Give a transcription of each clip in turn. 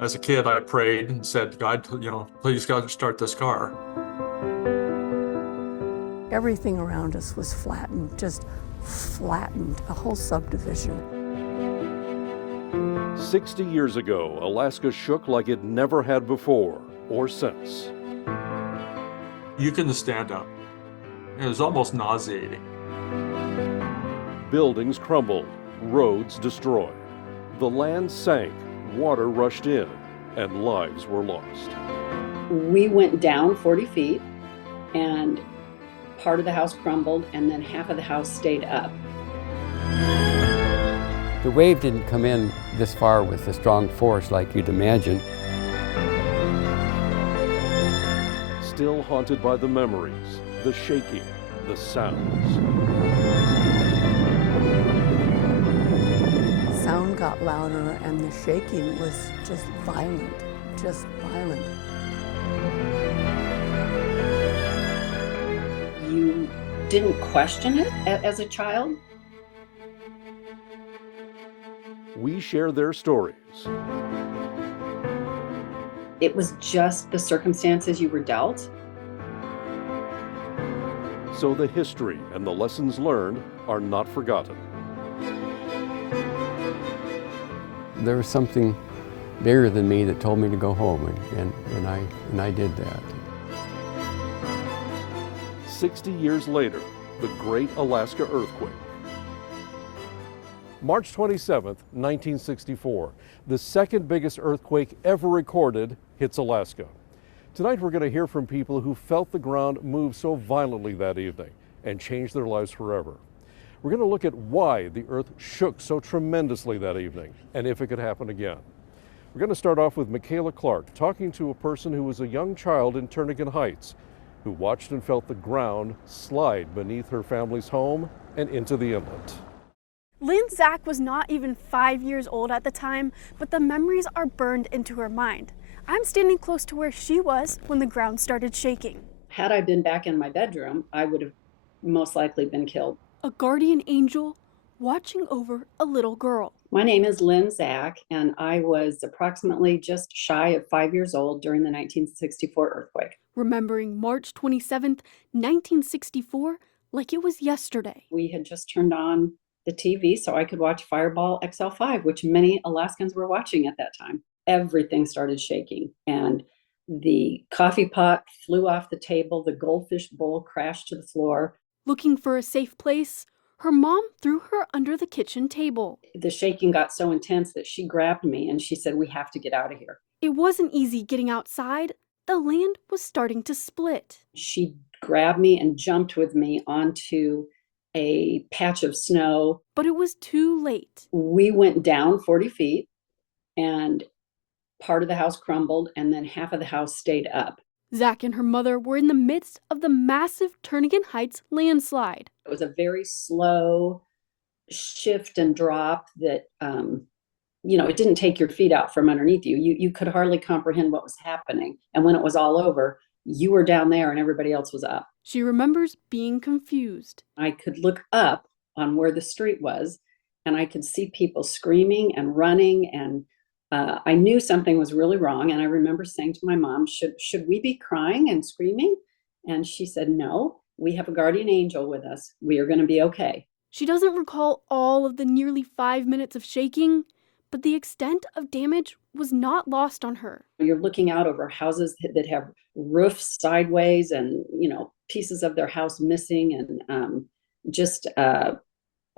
As a kid, I prayed and said, God, please God, start this car. Everything around us was flattened, just flattened, a whole subdivision. 60 years ago, Alaska shook like it never had before or since. You couldn't stand up. It was almost nauseating. Buildings crumbled, roads destroyed. The land sank, water rushed in, and lives were lost. We went down 40 feet, and part of the house crumbled, and then half of the house stayed up. The wave didn't come in this far with a strong force like you'd imagine. Still haunted by the memories, the shaking, the sounds. Sound got louder and the shaking was just violent, just violent. You didn't question it as a child? We share their stories. It was just the circumstances you were dealt. So the history and the lessons learned are not forgotten. There was something bigger than me that told me to go home, and I did that. 60 years later, the Great Alaska Earthquake. March 27th, 1964, the second biggest earthquake ever recorded hits Alaska. Tonight we're going to hear from people who felt the ground move so violently that evening and changed their lives forever. We're going to look at why the earth shook so tremendously that evening and if it could happen again. We're going to start off with Michaela Clark talking to a person who was a young child in Turnagain Heights who watched and felt the ground slide beneath her family's home and into the inlet. Lynn Zach was not even 5 years old at the time, but the memories are burned into her mind. I'm standing close to where she was when the ground started shaking. Had I been back in my bedroom, I would have most likely been killed. A guardian angel watching over a little girl. My name is Lynn Zach, and I was approximately just shy of 5 years old during the 1964 earthquake. Remembering March 27th, 1964, like it was yesterday. We had just turned on the TV so I could watch Fireball XL5, which many Alaskans were watching at that time. Everything started shaking, and the coffee pot flew off the table, the goldfish bowl crashed to the floor. Looking for a safe place, her mom threw her under the kitchen table. The shaking got so intense that she grabbed me and she said, "We have to get out of here." It wasn't easy getting outside. The land was starting to split. She grabbed me and jumped with me onto a patch of snow. But it was too late. We went down 40 feet, and part of the house crumbled, and then half of the house stayed up. Zach and her mother were in the midst of the massive Turnagain Heights landslide. It was a very slow shift and drop that, it didn't take your feet out from underneath you. You could hardly comprehend what was happening. And when it was all over, you were down there and everybody else was up. She remembers being confused. I could look up on where the street was, and I could see people screaming and running, and I knew something was really wrong. And I remember saying to my mom, should we be crying and screaming? And she said, "No, we have a guardian angel with us. We are going to be okay." She doesn't recall all of the nearly 5 minutes of shaking, but the extent of damage was not lost on her. You're looking out over houses that have roofs sideways and, pieces of their house missing, and just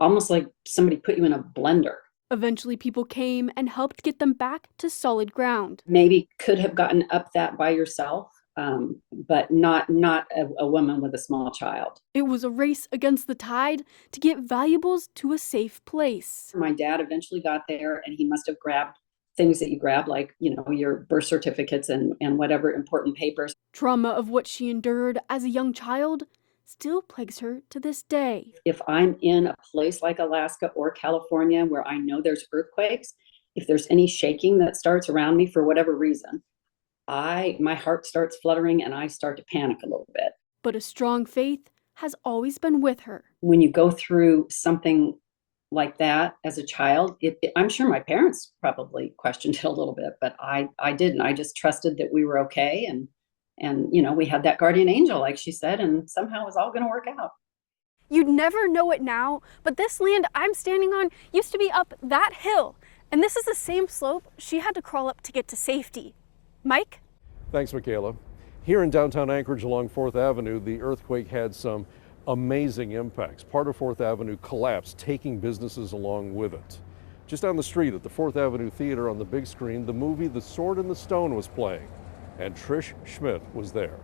almost like somebody put you in a blender. Eventually, people came and helped get them back to solid ground. Maybe could have gotten up that by yourself, but not a woman with a small child. It was a race against the tide to get valuables to a safe place. My dad eventually got there, and he must have grabbed things that you grab, like, your birth certificates and whatever important papers. Trauma of what she endured as a young child still plagues her to this day. If I'm in a place like Alaska or California where I know there's earthquakes, if there's any shaking that starts around me for whatever reason, my heart starts fluttering and I start to panic a little bit. But a strong faith has always been with her. When you go through something like that as a child. I'm sure my parents probably questioned it a little bit, but I didn't. I just trusted that we were okay, and we had that guardian angel, like she said, and somehow it was all going to work out. You'd never know it now, but this land I'm standing on used to be up that hill, and this is the same slope she had to crawl up to get to safety. Mike? Thanks, Michaela. Here in downtown Anchorage along 4th Avenue, the earthquake had some amazing impacts. Part of 4th Avenue collapsed, taking businesses along with it. Just down the street at the 4th Avenue Theater on the big screen, the movie The Sword and the Stone was playing, and Trish Schmidt was there.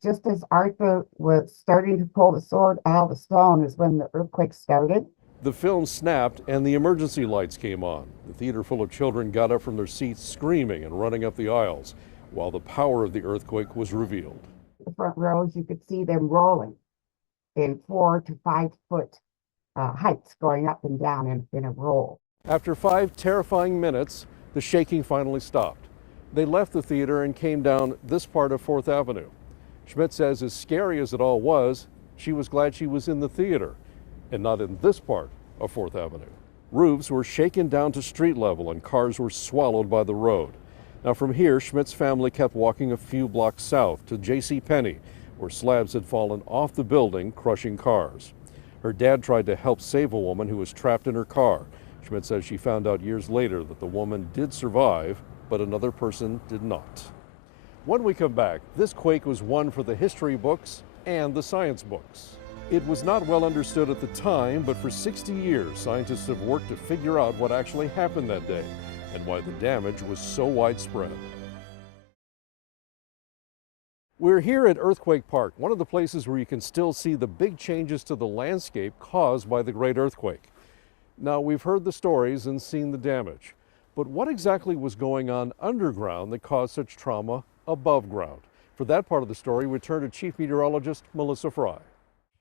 Just as Arthur was starting to pull the sword out of the stone is when the earthquake started. The film snapped and the emergency lights came on. The theater full of children got up from their seats screaming and running up the aisles while the power of the earthquake was revealed. The front rows, you could see them rolling in 4 to 5 foot heights going up and down in a roll. After 5 terrifying minutes, the shaking finally stopped. They left the theater and came down this part of 4th Avenue. Schmidt says as scary as it all was, she was glad she was in the theater and not in this part of 4th Avenue. Roofs were shaken down to street level and cars were swallowed by the road. Now from here, Schmidt's family kept walking a few blocks south to J.C. Penney, where slabs had fallen off the building, crushing cars. Her dad tried to help save a woman who was trapped in her car. Schmidt says she found out years later that the woman did survive, but another person did not. When we come back, this quake was one for the history books and the science books. It was not well understood at the time, but for 60 years, scientists have worked to figure out what actually happened that day and why the damage was so widespread. We're here at Earthquake Park, one of the places where you can still see the big changes to the landscape caused by the great earthquake. Now, we've heard the stories and seen the damage, but what exactly was going on underground that caused such trauma above ground? For that part of the story, we turn to Chief Meteorologist Melissa Fry.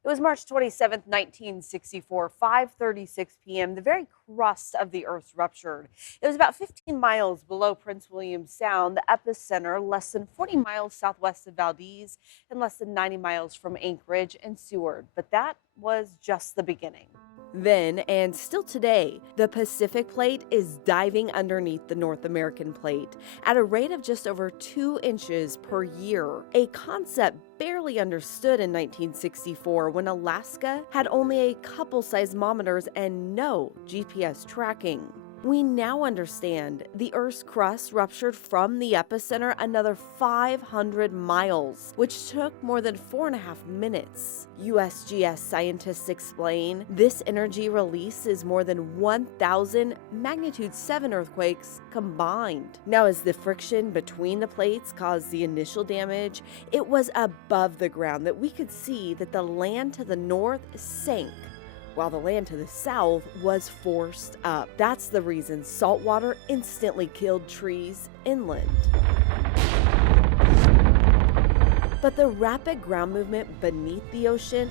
It was March 27th, 1964, 5:36 p.m. The very crust of the Earth ruptured. It was about 15 miles below Prince William Sound, the epicenter less than 40 miles southwest of Valdez and less than 90 miles from Anchorage and Seward. But that was just the beginning. Then, and still today, the Pacific Plate is diving underneath the North American Plate at a rate of just over 2 inches per year, a concept barely understood in 1964 when Alaska had only a couple seismometers and no GPS tracking. We now understand the Earth's crust ruptured from the epicenter another 500 miles, which took more than 4.5 minutes. USGS scientists explain this energy release is more than 1,000 magnitude 7 earthquakes combined. Now, as the friction between the plates caused the initial damage, it was above the ground that we could see that the land to the north sank, while the land to the south was forced up. That's the reason salt water instantly killed trees inland. But the rapid ground movement beneath the ocean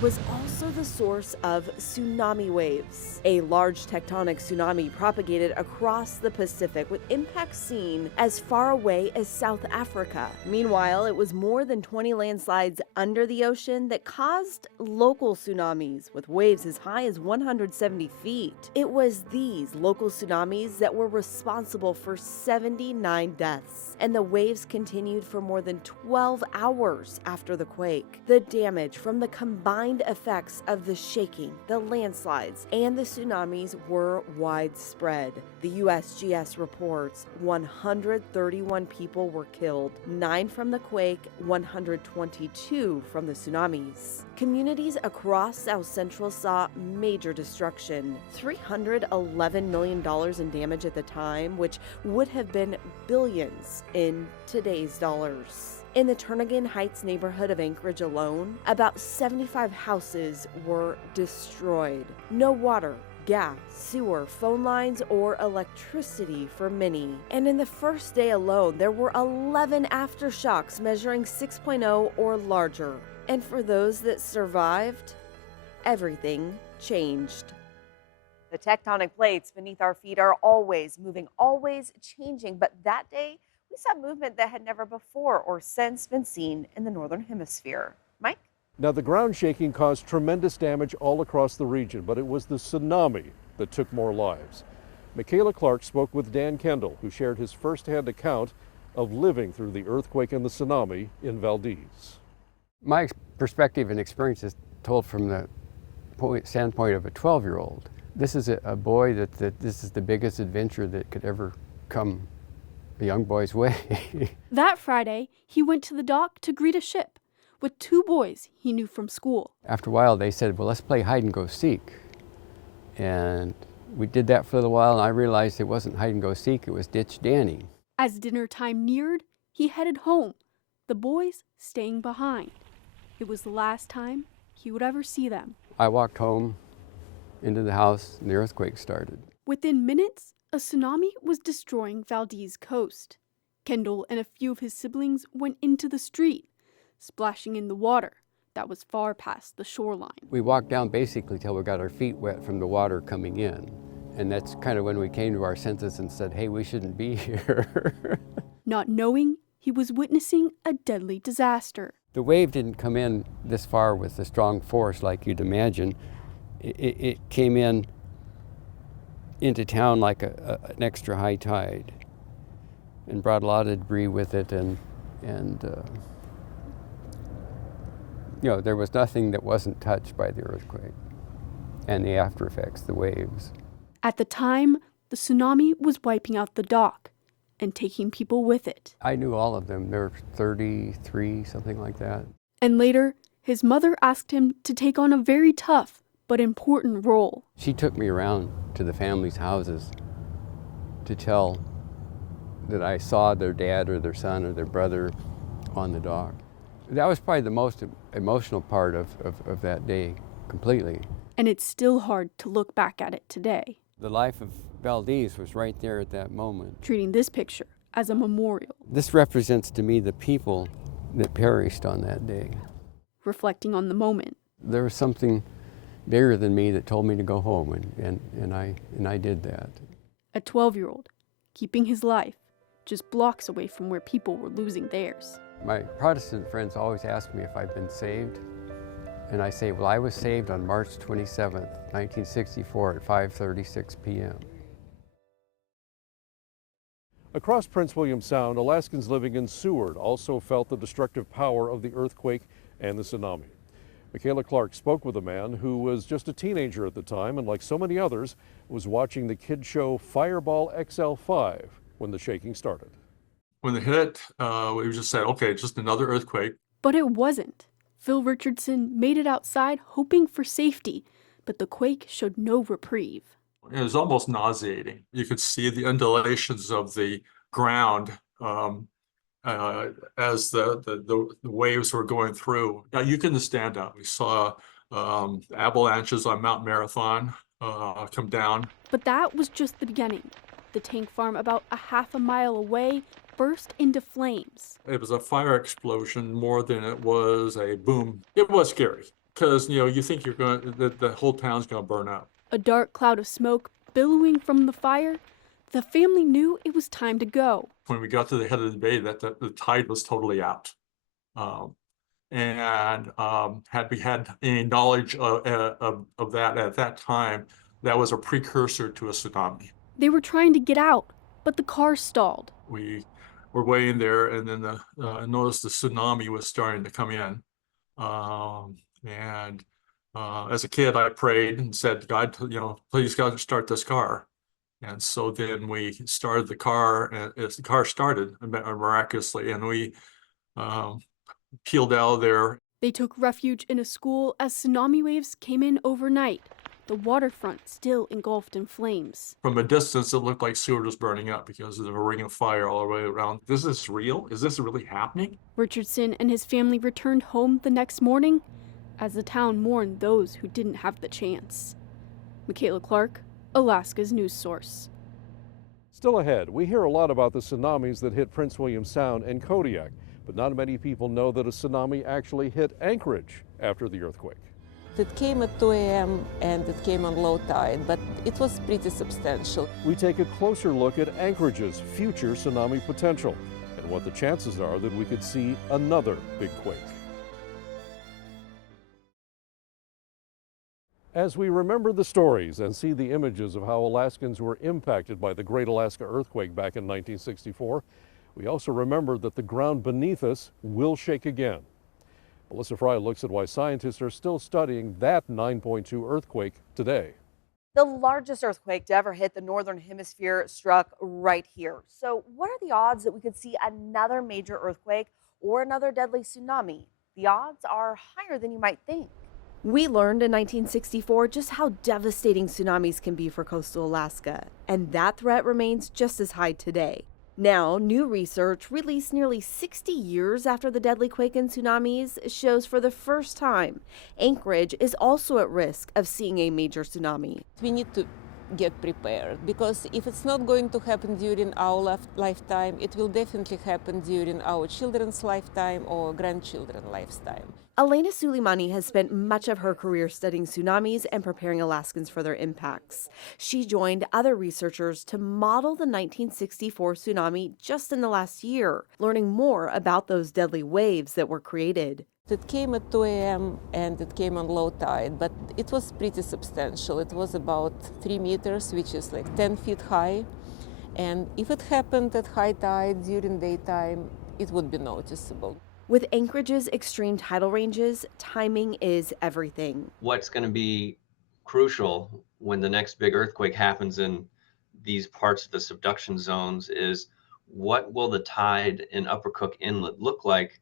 was also the source of tsunami waves. A large tectonic tsunami propagated across the Pacific with impacts seen as far away as South Africa. Meanwhile, it was more than 20 landslides under the ocean that caused local tsunamis with waves as high as 170 feet. It was these local tsunamis that were responsible for 79 deaths, and the waves continued for more than 12 hours after the quake. The damage from the combined effects of the shaking, the landslides, and the tsunamis were widespread. The USGS reports 131 people were killed, 9 from the quake, 122 from the tsunamis. Communities across South Central saw major destruction, $311 million in damage at the time, which would have been billions in today's dollars. In the Turnagain Heights neighborhood of Anchorage alone, about 75 houses were destroyed. No water, gas, sewer, phone lines, or electricity for many. And in the first day alone, there were 11 aftershocks measuring 6.0 or larger. And for those that survived, everything changed. The tectonic plates beneath our feet are always moving, always changing, but that day, we saw movement that had never before or since been seen in the Northern Hemisphere. Mike? Now, the ground shaking caused tremendous damage all across the region, but it was the tsunami that took more lives. Michaela Clark spoke with Dan Kendall, who shared his firsthand account of living through the earthquake and the tsunami in Valdez. My perspective and experience is told from the standpoint of a 12-year-old. This is a boy that this is the biggest adventure that could ever come a young boy's way. That Friday, he went to the dock to greet a ship with two boys he knew from school. After a while, they said, well, let's play hide and go seek. And we did that for a little while, and I realized it wasn't hide and go seek, it was ditch Danny. As dinner time neared, he headed home, the boys staying behind. It was the last time he would ever see them. I walked home into the house, and the earthquake started. Within minutes, a tsunami was destroying Valdez coast. Kendall and a few of his siblings went into the street, splashing in the water that was far past the shoreline. We walked down basically till we got our feet wet from the water coming in. And that's kind of when we came to our senses and said, hey, we shouldn't be here. Not knowing he was witnessing a deadly disaster. The wave didn't come in this far with a strong force like you'd imagine. It came into town like an extra high tide and brought a lot of debris with it, and you know, there was nothing that wasn't touched by the earthquake and the after effects, the waves. At the time, the tsunami was wiping out the dock and taking people with it. I knew all of them. There were 33, something like that. And later, his mother asked him to take on a very tough but important role. She took me around to the family's houses to tell that I saw their dad or their son or their brother on the dock. That was probably the most emotional part of that day, completely. And it's still hard to look back at it today. The life of Valdez was right there at that moment. Treating this picture as a memorial. This represents to me the people that perished on that day. Reflecting on the moment. There was something bigger than me that told me to go home, and I did that. A 12-year-old, keeping his life just blocks away from where people were losing theirs. My Protestant friends always ask me if I've been saved, and I say, well, I was saved on March 27th, 1964 at 5:36 p.m. Across Prince William Sound, Alaskans living in Seward also felt the destructive power of the earthquake and the tsunami. Michaela Clark spoke with a man who was just a teenager at the time and, like so many others, was watching the kid show Fireball XL5 when the shaking started. When it hit, we just said, okay, just another earthquake. But it wasn't. Phil Richardson made it outside hoping for safety, but the quake showed no reprieve. It was almost nauseating. You could see the undulations of the ground as the waves were going through. You couldn't stand up. We saw avalanches on Mount Marathon come down. But that was just the beginning. The tank farm about a half a mile away burst into flames. It was a fire explosion more than it was a boom. It was scary because, you think the whole town's going to burn up. A dark cloud of smoke billowing from the fire. The family knew it was time to go. When we got to the head of the bay, that the tide was totally out. Had we had any knowledge of that at that time, that was a precursor to a tsunami. They were trying to get out, but the car stalled. We were waiting there, and then noticed the tsunami was starting to come in. As a kid, I prayed and said, God, please God, start this car. And so then we started the car, and as the car started miraculously, and we peeled out of there. They took refuge in a school as tsunami waves came in overnight, the waterfront still engulfed in flames. From a distance, it looked like Seward was burning up because there was a ring of fire all the way around. Is this real? Is this really happening? Richardson and his family returned home the next morning as the town mourned those who didn't have the chance. Michaela Clark, Alaska's news source. Still ahead, we hear a lot about the tsunamis that hit Prince William Sound and Kodiak, but not many people know that a tsunami actually hit Anchorage after the earthquake. It came at 2 a.m. and it came on low tide, but it was pretty substantial. We take a closer look at Anchorage's future tsunami potential and what the chances are that we could see another big quake. As we remember the stories and see the images of how Alaskans were impacted by the Great Alaska Earthquake back in 1964, we also remember that the ground beneath us will shake again. Melissa Fry looks at why scientists are still studying that 9.2 earthquake today. The largest earthquake to ever hit the northern hemisphere struck right here. So what are the odds that we could see another major earthquake or another deadly tsunami? The odds are higher than you might think. We learned in 1964 just how devastating tsunamis can be for coastal Alaska, and that threat remains just as high today. Now, new research released nearly 60 years after the deadly quake and tsunamis shows for the first time Anchorage is also at risk of seeing a major tsunami. We need to get prepared, because if it's not going to happen during our lifetime, it will definitely happen during our children's lifetime or grandchildren's lifetime. Elena Suleimani has spent much of her career studying tsunamis and preparing Alaskans for their impacts. She joined other researchers to model the 1964 tsunami just in the last year, learning more about those deadly waves that were created. It came at 2 a.m. and it came on low tide, but it was pretty substantial. It was about 3 meters, which is like 10 feet high. And if it happened at high tide during daytime, it would be noticeable. With Anchorage's extreme tidal ranges, timing is everything. What's going to be crucial when the next big earthquake happens in these parts of the subduction zones is what will the tide in Upper Cook Inlet look like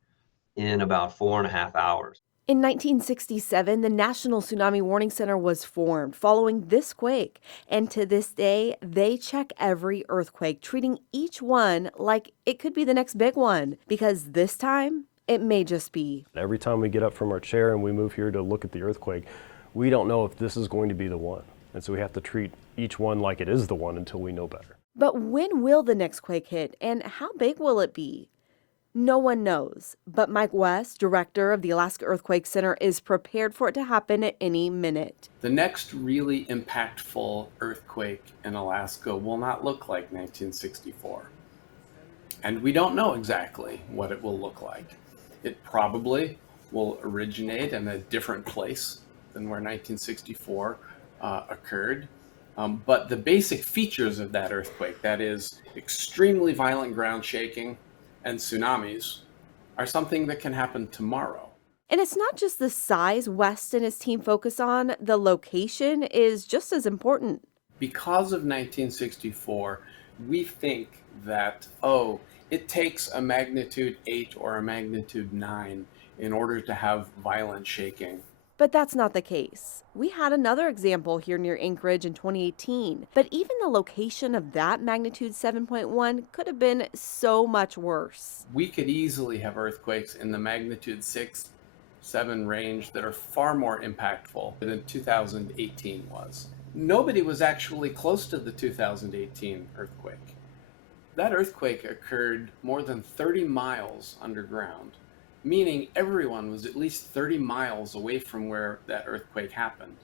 in about 4.5 hours. In 1967, the National Tsunami Warning Center was formed following this quake, and to this day, they check every earthquake, treating each one like it could be the next big one, because this time, it may just be. Every time we get up from our chair and we move here to look at the earthquake, we don't know if this is going to be the one. And so we have to treat each one like it is the one until we know better. But when will the next quake hit, and how big will it be? No one knows, but Mike West, director of the Alaska Earthquake Center, is prepared for it to happen at any minute. The next really impactful earthquake in Alaska will not look like 1964. And we don't know exactly what it will look like. It probably will originate in a different place than where 1964 occurred. But the basic features of that earthquake, that is extremely violent ground shaking and tsunamis, are something that can happen tomorrow. And it's not just the size West and his team focus on, the location is just as important. Because of 1964, we think that, it takes a magnitude 8 or a magnitude 9 in order to have violent shaking. But that's not the case. We had another example here near Anchorage in 2018, but even the location of that magnitude 7.1 could have been so much worse. We could easily have earthquakes in the magnitude 6, 7 range that are far more impactful than 2018 was. Nobody was actually close to the 2018 earthquake. That earthquake occurred more than 30 miles underground, meaning everyone was at least 30 miles away from where that earthquake happened.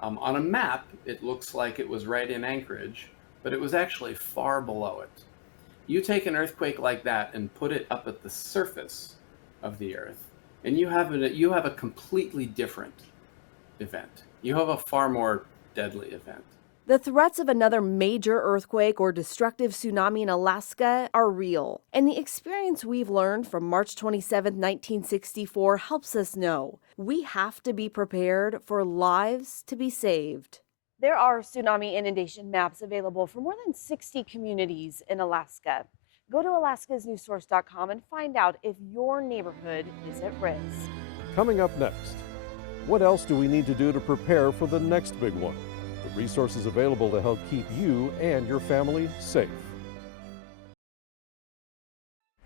On a map, it looks like it was right in Anchorage, but it was actually far below it. You take an earthquake like that and put it up at the surface of the earth, and you have a completely different event. You have a far more deadly event. The threats of another major earthquake or destructive tsunami in Alaska are real, and the experience we've learned from March 27, 1964 helps us know we have to be prepared for lives to be saved. There are tsunami inundation maps available for more than 60 communities in Alaska. Go to alaskasnewssource.com and find out if your neighborhood is at risk. Coming up next, what else do we need to do to prepare for the next big one? The resources available to help keep you and your family safe.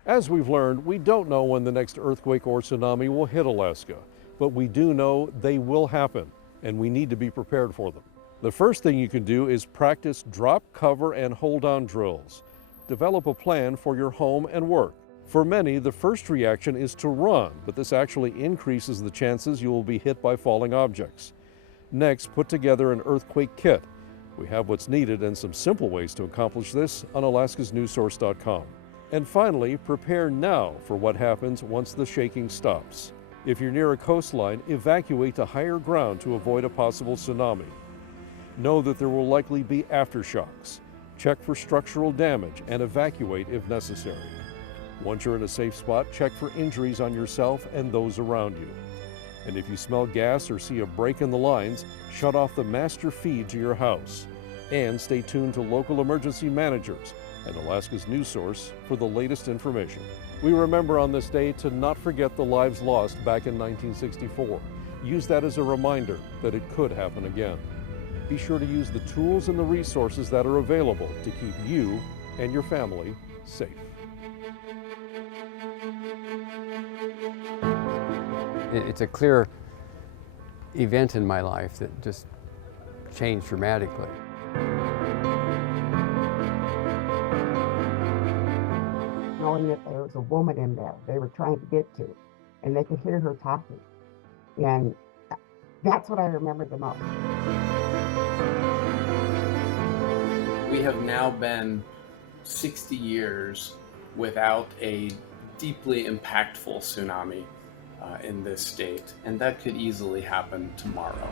As we've learned, we don't know when the next earthquake or tsunami will hit Alaska, but we do know they will happen, and we need to be prepared for them. The first thing you can do is practice drop, cover, and hold on drills. Develop a plan for your home and work. For many, the first reaction is to run, but this actually increases the chances you will be hit by falling objects. Next, put together an earthquake kit. We have what's needed and some simple ways to accomplish this on alaskasnewssource.com. And finally, prepare now for what happens once the shaking stops. If you're near a coastline, evacuate to higher ground to avoid a possible tsunami. Know that there will likely be aftershocks. Check for structural damage and evacuate if necessary. Once you're in a safe spot, check for injuries on yourself and those around you. And if you smell gas or see a break in the lines, shut off the master feed to your house. And stay tuned to local emergency managers and Alaska's news source for the latest information. We remember on this day to not forget the lives lost back in 1964. Use that as a reminder that it could happen again. Be sure to use the tools and the resources that are available to keep you and your family safe. It's a clear event in my life that just changed dramatically. Knowing that there was a woman in there they were trying to get to, and they could hear her talking. And that's what I remember the most. We have now been 60 years without a deeply impactful tsunami in this state, and that could easily happen tomorrow.